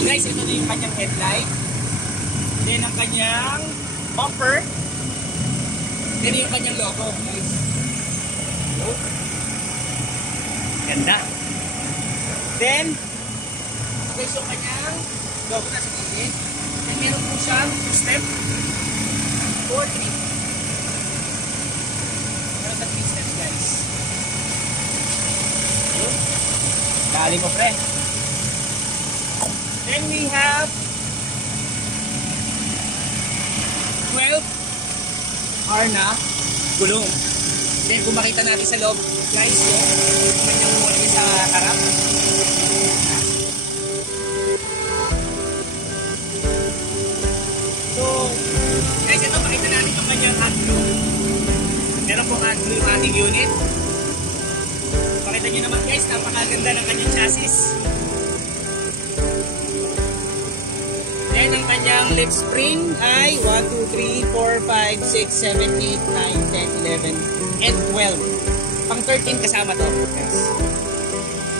So guys, ito na yung kanyang headlight. Then ang kanyang bumper. Then yung kanyang logo, guys. Ganda. Then, guys, yung kanyang logo na sa gilid. Then meron po siyang two-step. 4-3. Meron sa 3 steps, guys. Dali mo, pre. Then we have 12 R na gulong. Then kung makita natin sa loob, guys, yung kanyang molde sa harap. So, guys, ito makita natin yung kanyang handle. Meron pong handle yung ating unit. Makita nyo naman, guys, napakaganda ng kanyang chassis. Then ang kanyang lip spring ay 1, 2, 3, 4, 5, 6, 7, 8, 9, 10, 11, and 12. Pang 13 kasama to. Yes.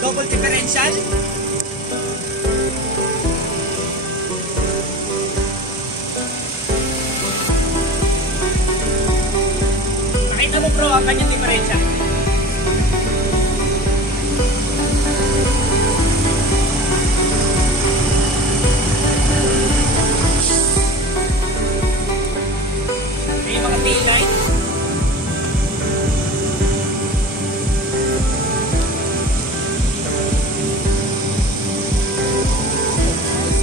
Double differential. Pakita mo, bro, ang kanyang differential. Taillight.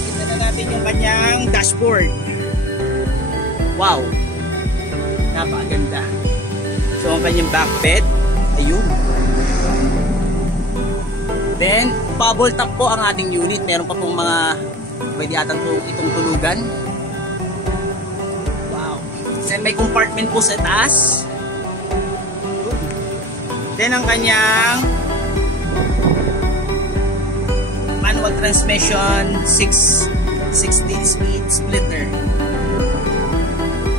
Kita na natin yung kanyang dashboard. Wow, napakaganda. So ang kanyang back bed, ayun. Then bubble top po ang ating unit. Meron pa pong mga pwede atang itong tulugan. Then may compartment po sa taas. Then ang kanyang manual transmission 16-speed splitter.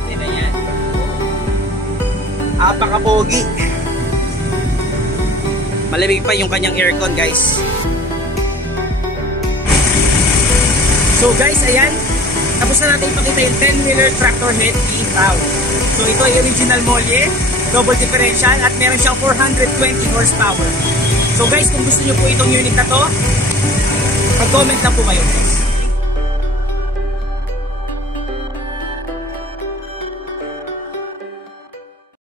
Then ayan. Apaka-pogi. Malamig pa yung kanyang aircon, guys. So guys, ayan. Tapos na natin ipakita yung 10-wheeler tractor head E-Power. So ito ay original molye, double differential, at meron siyang 420 horsepower. So guys, kung gusto nyo po itong unit na to, mag-comment lang po kayo, guys.